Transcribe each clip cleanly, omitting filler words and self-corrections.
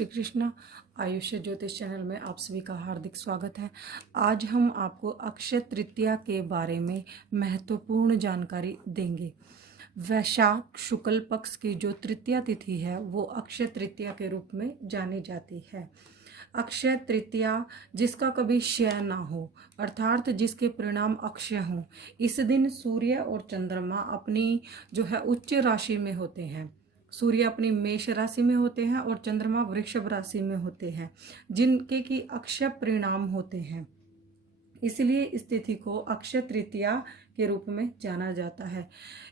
श्री कृष्णा। आयुष्य ज्योतिष चैनल में आप सभी का हार्दिक स्वागत है। आज हम आपको अक्षय तृतीया के बारे में महत्वपूर्ण जानकारी देंगे। वैशाख शुक्ल पक्ष की जो तृतीया तिथि है वो अक्षय तृतीया के रूप में जानी जाती है। अक्षय तृतीया जिसका कभी क्षय ना हो, अर्थात जिसके परिणाम अक्षय हों। इस दिन सूर्य और चंद्रमा अपनी जो है उच्च राशि में होते हैं। सूर्य अपनी मेष राशि में होते हैं और चंद्रमा वृषभ राशि में होते हैं, जिनके की अक्षय परिणाम होते हैं। इसलिए इस तिथि को अक्षय तृतीया के रूप में जाना जाता है।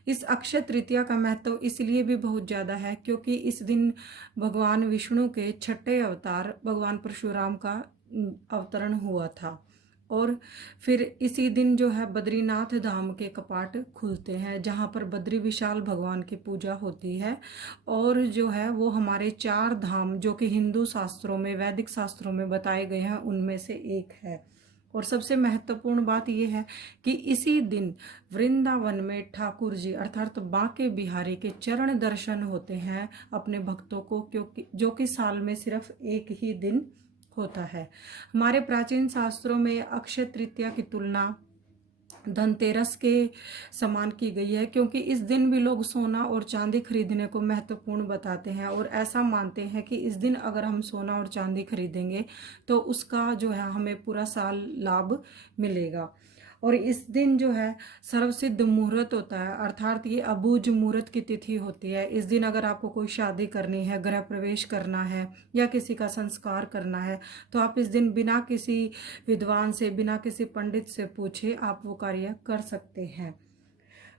इस अक्षय तृतीया का महत्व इसलिए भी बहुत ज़्यादा है क्योंकि इस दिन भगवान विष्णु के छठे अवतार भगवान परशुराम का अवतरण हुआ था। और फिर इसी दिन जो है बद्रीनाथ धाम के कपाट खुलते हैं, जहाँ पर बद्री विशाल भगवान की पूजा होती है। और जो है वो हमारे 4 धाम जो कि हिंदू शास्त्रों में, वैदिक शास्त्रों में बताए गए हैं, उनमें से एक है। और सबसे महत्वपूर्ण बात यह है कि इसी दिन वृंदावन में ठाकुर जी अर्थात बांके बिहारी के चरण दर्शन होते हैं अपने भक्तों को, क्योंकि जो कि साल में सिर्फ एक ही दिन होता है। हमारे प्राचीन शास्त्रों में अक्षय तृतीया की तुलना धनतेरस के समान की गई है, क्योंकि इस दिन भी लोग सोना और चांदी खरीदने को महत्वपूर्ण बताते हैं और ऐसा मानते हैं कि इस दिन अगर हम सोना और चांदी खरीदेंगे तो उसका जो है हमें पूरा साल लाभ मिलेगा। और इस दिन जो है सर्वसिद्ध मुहूर्त होता है, अर्थात ये अबूझ मुहूर्त की तिथि होती है। इस दिन अगर आपको कोई शादी करनी है, गृह प्रवेश करना है या किसी का संस्कार करना है तो आप इस दिन बिना किसी विद्वान से, बिना किसी पंडित से पूछे आप वो कार्य कर सकते हैं।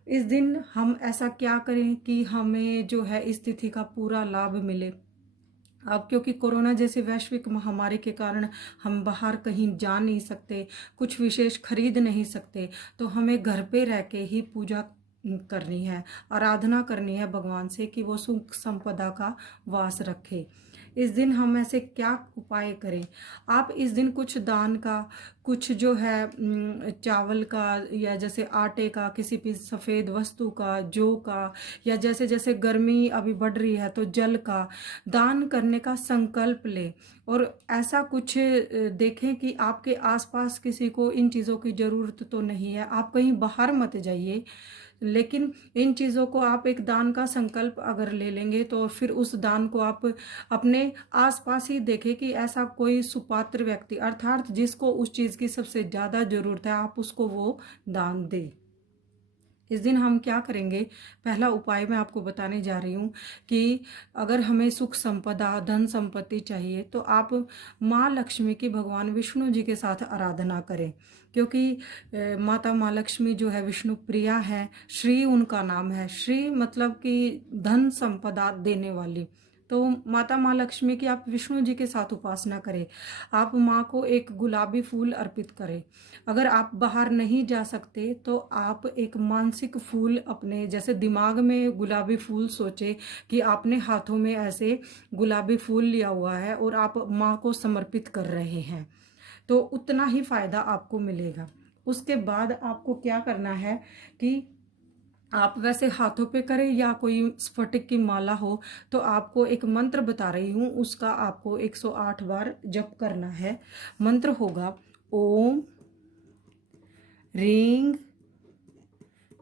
इस दिन हम ऐसा क्या करें कि हमें जो है इस तिथि का पूरा लाभ मिले। अब क्योंकि कोरोना जैसी वैश्विक महामारी के कारण हम बाहर कहीं जा नहीं सकते, कुछ विशेष खरीद नहीं सकते, तो हमें घर पे रह के ही पूजा करनी है, आराधना करनी है भगवान से कि वो सुख संपदा का वास रखे। इस दिन हम ऐसे क्या उपाय करें? आप इस दिन कुछ दान का, कुछ जो है चावल का या जैसे आटे का, किसी भी सफ़ेद वस्तु का, जौ का, या जैसे जैसे गर्मी अभी बढ़ रही है तो जल का दान करने का संकल्प लें। और ऐसा कुछ देखें कि आपके आसपास किसी को इन चीज़ों की ज़रूरत तो नहीं है, आप कहीं बाहर मत जाइए, लेकिन इन चीज़ों को आप एक दान का संकल्प अगर ले लेंगे तो फिर उस दान को आप अपने आसपास ही देखें कि ऐसा कोई सुपात्र व्यक्ति अर्थात जिसको उस चीज़ की सबसे ज़्यादा ज़रूरत है, आप उसको वो दान दें। इस दिन हम क्या करेंगे? पहला उपाय मैं आपको बताने जा रही हूँ कि अगर हमें सुख संपदा, धन संपत्ति चाहिए तो आप माँ लक्ष्मी की भगवान विष्णु जी के साथ आराधना करें, क्योंकि माता माँ लक्ष्मी जो है विष्णु प्रिया है। श्री उनका नाम है, श्री मतलब कि धन संपदा देने वाली। तो माता माँ लक्ष्मी की आप विष्णु जी के साथ उपासना करें। आप माँ को एक गुलाबी फूल अर्पित करें। अगर आप बाहर नहीं जा सकते तो आप एक मानसिक फूल अपने जैसे दिमाग में गुलाबी फूल सोचे कि आपने हाथों में ऐसे गुलाबी फूल लिया हुआ है और आप माँ को समर्पित कर रहे हैं, तो उतना ही फायदा आपको मिलेगा। उसके बाद आपको क्या करना है कि आप वैसे हाथों पे करें या कोई स्फटिक की माला हो, तो आपको एक मंत्र बता रही हूँ, उसका आपको 108 बार जप करना है। मंत्र होगा ओम ह्रीं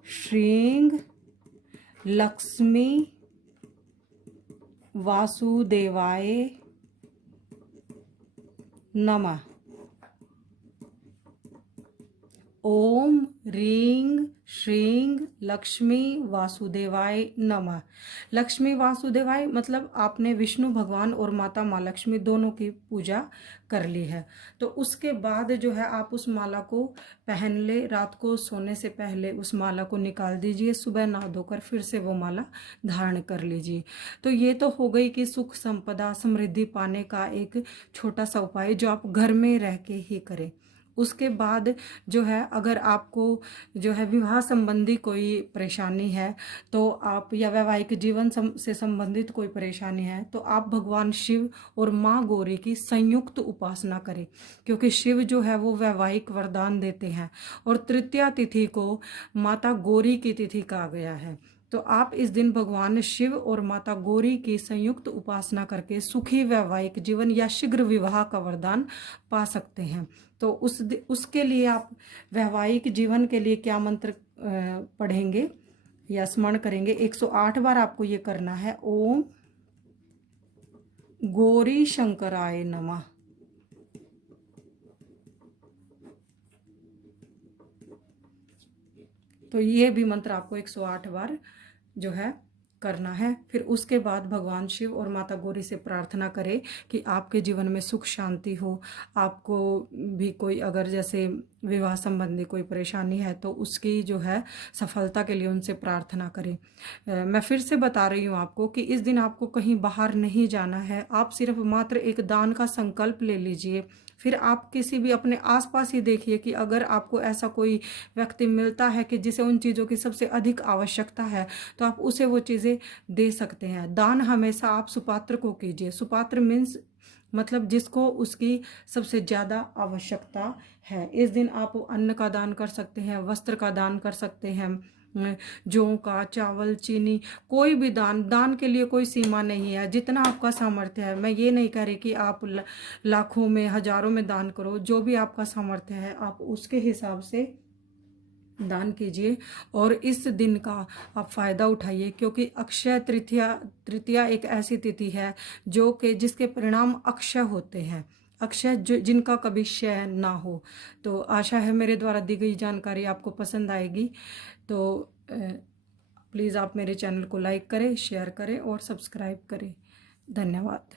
श्रीं लक्ष्मी वासुदेवाय नमः। ओम ह्रीं श्रीं लक्ष्मी वासुदेवाय नमः। लक्ष्मी वासुदेवाय मतलब आपने विष्णु भगवान और माता माँ लक्ष्मी दोनों की पूजा कर ली है। तो उसके बाद जो है आप उस माला को पहन ले, रात को सोने से पहले उस माला को निकाल दीजिए, सुबह नहा धोकर फिर से वो माला धारण कर लीजिए। तो ये तो हो गई कि सुख संपदा समृद्धि पाने का एक छोटा सा उपाय जो आप घर में रह के ही करें। उसके बाद जो है अगर आपको जो है विवाह संबंधी कोई परेशानी है तो आप, या वैवाहिक जीवन से संबंधित कोई परेशानी है तो आप भगवान शिव और माँ गौरी की संयुक्त उपासना करें, क्योंकि शिव जो है वो वैवाहिक वरदान देते हैं और तृतीया तिथि को माता गौरी की तिथि कहा गया है। तो आप इस दिन भगवान शिव और माता गौरी की संयुक्त उपासना करके सुखी वैवाहिक जीवन या शीघ्र विवाह का वरदान पा सकते हैं। तो उसके लिए आप वैवाहिक जीवन के लिए क्या मंत्र पढ़ेंगे या स्मरण करेंगे? 108 बार आपको ये करना है। ओम गौरी शंकराय नमः। तो ये भी मंत्र आपको 108 बार जो है करना है। फिर उसके बाद भगवान शिव और माता गौरी से प्रार्थना करें कि आपके जीवन में सुख शांति हो। आपको भी कोई अगर जैसे विवाह संबंधी कोई परेशानी है तो उसकी जो है सफलता के लिए उनसे प्रार्थना करें। मैं फिर से बता रही हूँ आपको कि इस दिन आपको कहीं बाहर नहीं जाना है। आप सिर्फ मात्र एक दान का संकल्प ले लीजिए। फिर आप किसी भी अपने आसपास ही देखिए कि अगर आपको ऐसा कोई व्यक्ति मिलता है कि जिसे उन चीज़ों की सबसे अधिक आवश्यकता है तो आप उसे वो चीज़ें दे सकते हैं। दान हमेशा आप सुपात्र को कीजिए। सुपात्र मीन्स मतलब जिसको उसकी सबसे ज़्यादा आवश्यकता है। इस दिन आप अन्न का दान कर सकते हैं, वस्त्र का दान कर सकते हैं, जौ का, चावल, चीनी, कोई भी दान के लिए कोई सीमा नहीं है। जितना आपका सामर्थ्य है, मैं ये नहीं कह रही कि आप लाखों में हजारों में दान करो। जो भी आपका सामर्थ्य है आप उसके हिसाब से दान कीजिए और इस दिन का आप फायदा उठाइए, क्योंकि अक्षय तृतीया एक ऐसी तिथि है जो कि जिसके परिणाम अक्षय होते हैं। अक्षय जिनका कभी क्षय ना हो। तो आशा है मेरे द्वारा दी गई जानकारी आपको पसंद आएगी। तो प्लीज़ आप मेरे चैनल को लाइक करें, शेयर करें और सब्सक्राइब करें। धन्यवाद।